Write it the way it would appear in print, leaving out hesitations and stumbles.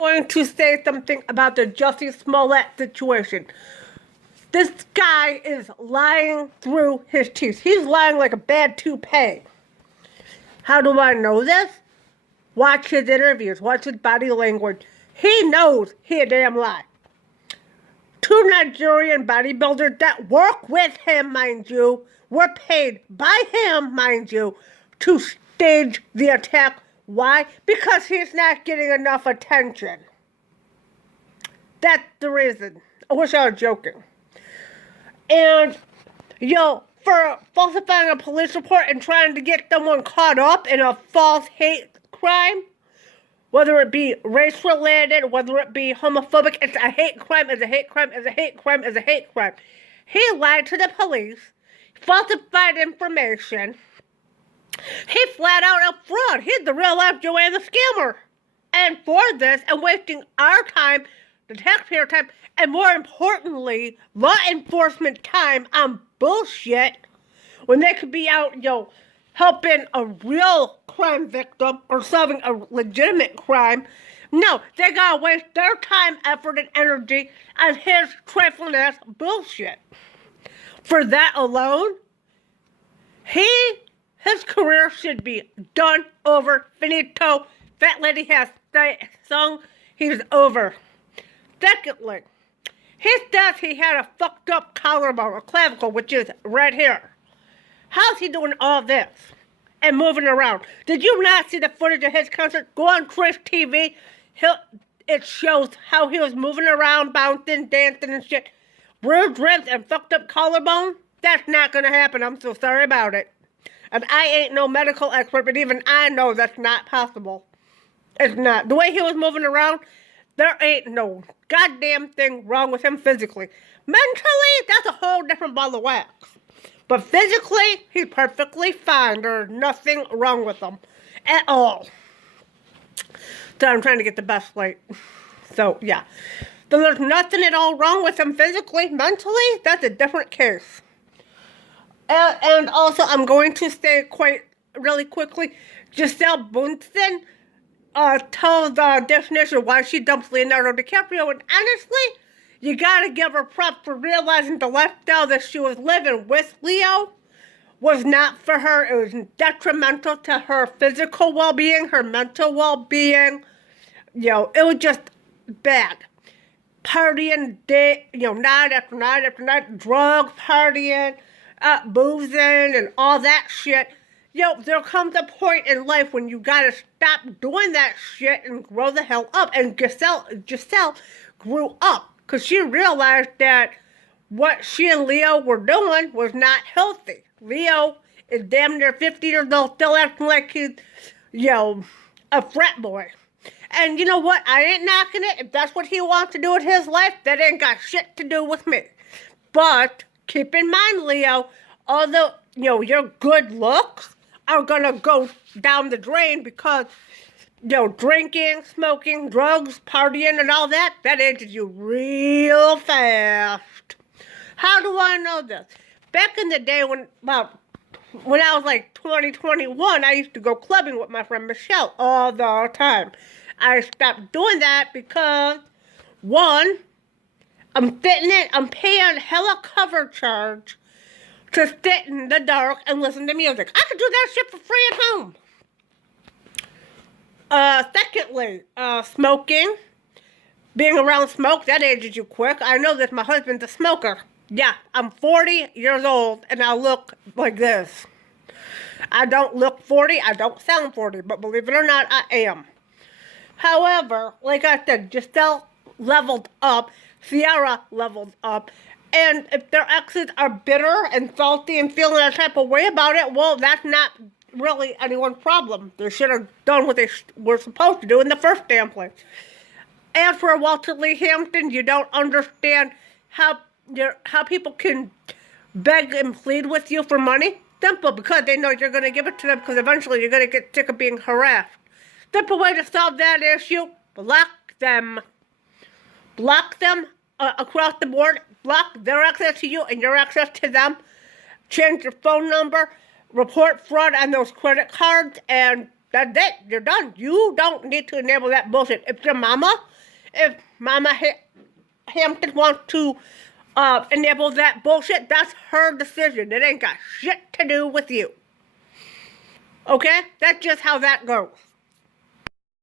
Going to say something about the Jussie Smollett situation. This guy is lying through his teeth. He's lying like a bad toupee. How do I know this? Watch his interviews. Watch his body language. He knows he a damn lie. Two Nigerian bodybuilders that work with him, mind you, were paid by him, mind you, to stage the attack. Why? Because he's not getting enough attention. That's the reason. I wish I was joking. And, for falsifying a police report and trying to get someone caught up in a false hate crime, whether it be race-related, whether it be homophobic, it's a hate crime, it's a hate crime, it's a hate crime, it's a hate crime. He lied to the police, falsified information. He flat out a fraud. He's the real-life Joanne the Scammer. And for this, and wasting our time, the taxpayer time, and more importantly, law enforcement time on bullshit, when they could be out, helping a real crime victim or solving a legitimate crime. No, they gotta waste their time, effort, and energy on his trifling ass bullshit. For that alone, his career should be done, over, finito. That lady has sung, he's over. Secondly, he says he had a fucked up collarbone or clavicle, which is right here. How's he doing all this and moving around? Did you not see the footage of his concert? Go on Trish TV. It shows how he was moving around, bouncing, dancing and shit. Bruised ribs and fucked up collarbone? That's not going to happen. I'm so sorry about it. And I ain't no medical expert, but even I know that's not possible. It's not. The way he was moving around, there ain't no goddamn thing wrong with him physically. Mentally, that's a whole different ball of wax. But physically, he's perfectly fine. There's nothing wrong with him at all. So I'm trying to get the best light. So, yeah. So there's nothing at all wrong with him physically. Mentally, that's a different case. And also, I'm going to say really quickly, Gisele Bundchen tells the definition of why she dumps Leonardo DiCaprio. And honestly, you gotta give her props for realizing the lifestyle that she was living with Leo was not for her. It was detrimental to her physical well-being, her mental well-being. It was just bad. Partying, night after night after night, drug partying, boozing, and all that shit. There comes a point in life when you gotta stop doing that shit and grow the hell up. And Gisele grew up because she realized that what she and Leo were doing was not healthy. Leo is damn near 50 years old, still acting like he's, a frat boy. And you know what? I ain't knocking it. If that's what he wants to do with his life, that ain't got shit to do with me. But keep in mind, Leo, although, your good looks are gonna go down the drain because, drinking, smoking, drugs, partying, and all that ages you real fast. How do I know this? Back in the day when I was like 20, 21, I used to go clubbing with my friend Michelle all the time. I stopped doing that because, one, I'm paying hella cover charge to sit in the dark and listen to music. I could do that shit for free at home. Secondly, smoking. Being around smoke, that ages you quick. I know that my husband's a smoker. Yeah, I'm 40 years old and I look like this. I don't look 40, I don't sound 40, but believe it or not, I am. However, like I said, Gisele leveled up, Ciara leveled up, and if their exes are bitter and salty and feeling that type of way about it, well, that's not really anyone's problem. They should have done what they were supposed to do in the first damn place. As for Walter Lee Hampton, you don't understand how people can beg and plead with you for money. Simple, because they know you're going to give it to them, because eventually you're going to get sick of being harassed. Simple way to solve that issue: block them. Block them across the board. Block their access to you and your access to them. Change your phone number. Report fraud on those credit cards, and That's it. You're done. You don't need to enable that bullshit. If Mama Hampton wants to enable that bullshit, that's her decision. It ain't got shit to do with you. Okay? That's just how that goes.